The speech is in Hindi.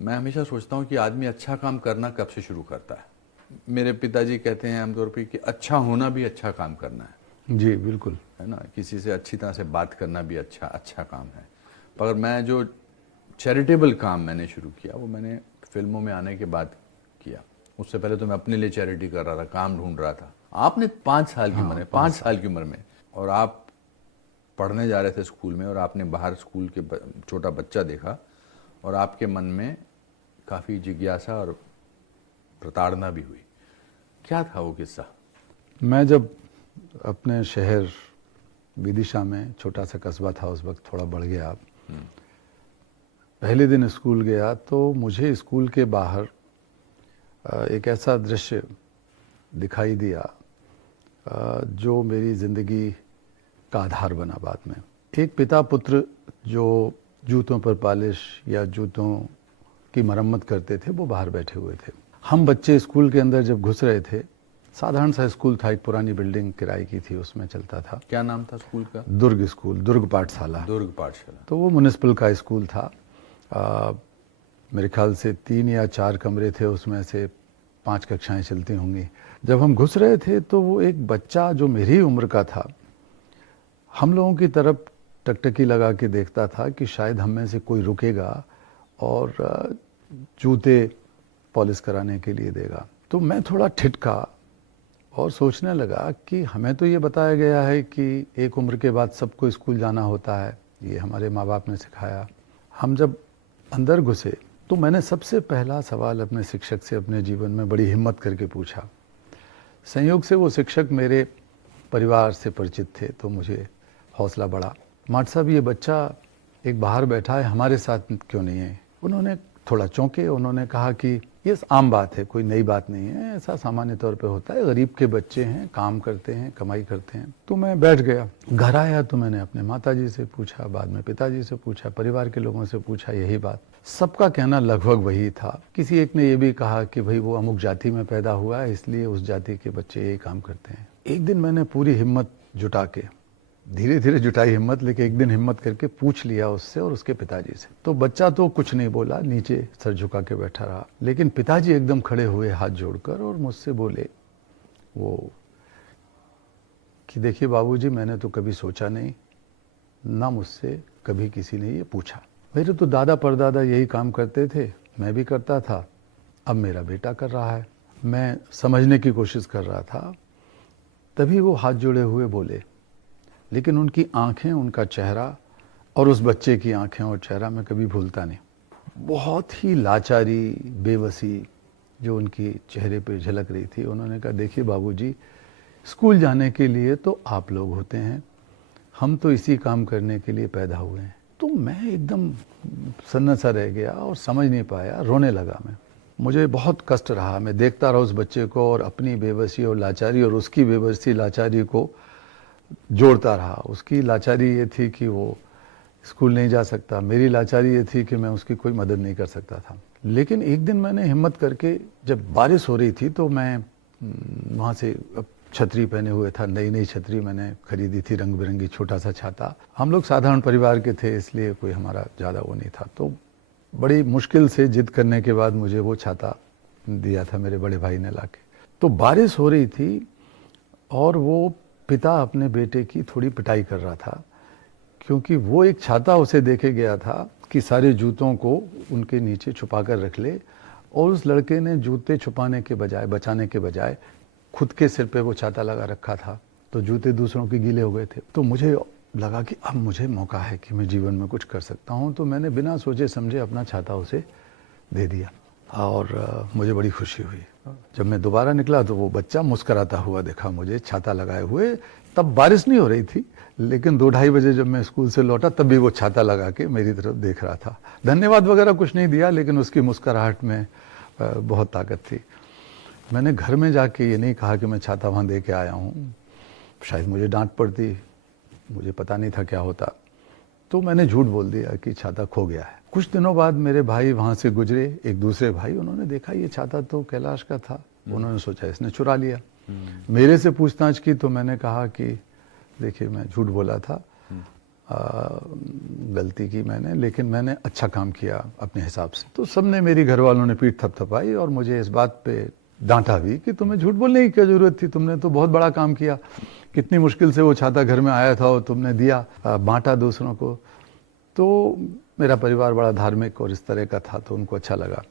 मैं हमेशा सोचता हूँ कि आदमी अच्छा काम करना कब से शुरू करता है। मेरे पिताजी कहते हैं आमतौर पे कि अच्छा होना भी अच्छा काम करना है। जी बिल्कुल। है ना, किसी से अच्छी तरह से बात करना भी अच्छा अच्छा काम है। पर मैं जो चैरिटेबल काम मैंने शुरू किया वो मैंने फिल्मों में आने के बाद किया। उससे पहले तो मैं अपने लिए चैरिटी कर रहा था, काम ढूंढ रहा था। आपने 5 साल की उम्र में, 5 साल की उम्र में, और आप पढ़ने जा रहे थे स्कूल में और आपने बाहर स्कूल के छोटा बच्चा देखा और आपके मन में काफ़ी जिज्ञासा और प्रताड़ना भी हुई। क्या था वो किस्सा? मैं जब अपने शहर विदिशा में, छोटा सा कस्बा था उस वक्त, थोड़ा बढ़ गया, पहले दिन स्कूल गया तो मुझे स्कूल के बाहर एक ऐसा दृश्य दिखाई दिया जो मेरी ज़िंदगी का आधार बना बाद में। एक पिता पुत्र जो जूतों पर पॉलिश या जूतों की मरम्मत करते थे, वो बाहर बैठे हुए थे। हम बच्चे स्कूल के अंदर जब घुस रहे थे, साधारण सा स्कूल था, एक पुरानी बिल्डिंग किराए की थी, उसमें चलता था। क्या नाम था स्कूल का? दुर्ग स्कूल, दुर्ग पाठशाला। दुर्ग पाठशाला। तो वो म्युनिसिपल का स्कूल था। मेरे ख्याल से 3 या 4 कमरे थे, उसमें से 5 कक्षाएं चलती होंगी। जब हम घुस रहे थे तो वो एक बच्चा जो मेरी उम्र का था, हम लोगों की तरफ टकटकी लगा के देखता था कि शायद हम में से कोई रुकेगा और जूते पॉलिश कराने के लिए देगा। तो मैं थोड़ा ठिठका और सोचने लगा कि हमें तो ये बताया गया है कि एक उम्र के बाद सबको स्कूल जाना होता है, ये हमारे माँ बाप ने सिखाया। हम जब अंदर घुसे तो मैंने सबसे पहला सवाल अपने शिक्षक से अपने जीवन में बड़ी हिम्मत करके पूछा। संयोग से वो शिक्षक मेरे परिवार से परिचित थे, तो मुझे हौसला बढ़ा। माट साहब, ये बच्चा एक बाहर बैठा है, हमारे साथ क्यों नहीं है? उन्होंने थोड़ा चौंके, उन्होंने कहा कि ये आम बात है, कोई नई बात नहीं है, ऐसा सामान्य तौर पे होता है, गरीब के बच्चे हैं, काम करते हैं, कमाई करते हैं। तो मैं बैठ गया। घर आया तो मैंने अपने माताजी से पूछा, बाद में पिताजी से पूछा, परिवार के लोगों से पूछा, यही बात। सबका कहना लगभग वही था। किसी एक ने ये भी कहा कि भाई वो अमुक जाति में पैदा हुआ है, इसलिए उस जाति के बच्चे यही काम करते हैं। एक दिन मैंने पूरी हिम्मत जुटा के, धीरे धीरे जुटाई हिम्मत, लेकिन एक दिन हिम्मत करके पूछ लिया उससे और उसके पिताजी से। तो बच्चा तो कुछ नहीं बोला, नीचे सर झुका के बैठा रहा, लेकिन पिताजी एकदम खड़े हुए हाथ जोड़कर और मुझसे बोले वो कि देखिए बाबूजी, मैंने तो कभी सोचा नहीं, ना मुझसे कभी किसी ने ये पूछा। मेरे तो दादा परदादा यही काम करते थे, मैं भी करता था, अब मेरा बेटा कर रहा है। मैं समझने की कोशिश कर रहा था, तभी वो हाथ जोड़े हुए बोले, लेकिन उनकी आंखें, उनका चेहरा और उस बच्चे की आंखें और चेहरा मैं कभी भूलता नहीं। बहुत ही लाचारी, बेबसी जो उनकी चेहरे पे झलक रही थी। उन्होंने कहा, देखिए बाबूजी, स्कूल जाने के लिए तो आप लोग होते हैं, हम तो इसी काम करने के लिए पैदा हुए हैं। तो मैं एकदम सन्ना सा रह गया और समझ नहीं पाया, रोने लगा मैं। मुझे बहुत कष्ट रहा, मैं देखता रहा उस बच्चे को और अपनी बेबसी और लाचारी और उसकी बेबसी लाचारी को जोड़ता रहा। उसकी लाचारी ये थी कि वो स्कूल नहीं जा सकता, मेरी लाचारी ये थी कि मैं उसकी कोई मदद नहीं कर सकता था। लेकिन एक दिन मैंने हिम्मत करके, जब बारिश हो रही थी तो मैं वहाँ से छतरी पहने हुए था, नई नई छतरी मैंने खरीदी थी, रंग बिरंगी, छोटा सा छाता। हम लोग साधारण परिवार के थे, इसलिए कोई हमारा ज़्यादा वो नहीं था। तो बड़ी मुश्किल से जिद करने के बाद मुझे वो छाता दिया था मेरे बड़े भाई ने लाके। तो बारिश हो रही थी और वो पिता अपने बेटे की थोड़ी पिटाई कर रहा था, क्योंकि वो एक छाता उसे देके गया था कि सारे जूतों को उनके नीचे छुपा कर रख ले, और उस लड़के ने जूते छुपाने के बजाय, बचाने के बजाय, खुद के सिर पे वो छाता लगा रखा था, तो जूते दूसरों के गीले हो गए थे। तो मुझे लगा कि अब मुझे मौका है कि मैं जीवन में कुछ कर सकता हूँ। तो मैंने बिना सोचे समझे अपना छाता उसे दे दिया और मुझे बड़ी खुशी हुई। जब मैं दोबारा निकला तो वो बच्चा मुस्कराता हुआ दिखा मुझे, छाता लगाए हुए। तब बारिश नहीं हो रही थी, लेकिन 2-2:30 बजे जब मैं स्कूल से लौटा तब भी वो छाता लगा के मेरी तरफ देख रहा था। धन्यवाद वगैरह कुछ नहीं दिया, लेकिन उसकी मुस्कुराहट में बहुत ताकत थी। मैंने घर में जाके ये नहीं कहा कि मैं छाता वहाँ दे के आया हूँ, शायद मुझे डांट पड़ती, मुझे पता नहीं था क्या होता। तो मैंने झूठ बोल दिया कि छाता खो गया है। कुछ दिनों बाद मेरे भाई वहाँ से गुजरे, एक दूसरे भाई, उन्होंने देखा ये छाता तो कैलाश का था। उन्होंने सोचा इसने चुरा लिया। मेरे से पूछताछ की तो मैंने कहा कि देखिए मैं झूठ बोला था, गलती की मैंने, लेकिन मैंने अच्छा काम किया अपने हिसाब से। तो सबने, मेरी घर वालों ने पीठ थपथपाई और मुझे इस बात पे डांटा भी कि तुम्हें झूठ बोलने की क्या जरूरत थी, तुमने तो बहुत बड़ा काम किया, कितनी मुश्किल से वो छाता घर में आया था और तुमने दिया, बांटा दूसरों को। तो मेरा परिवार बड़ा धार्मिक और इस तरह का था, तो उनको अच्छा लगा।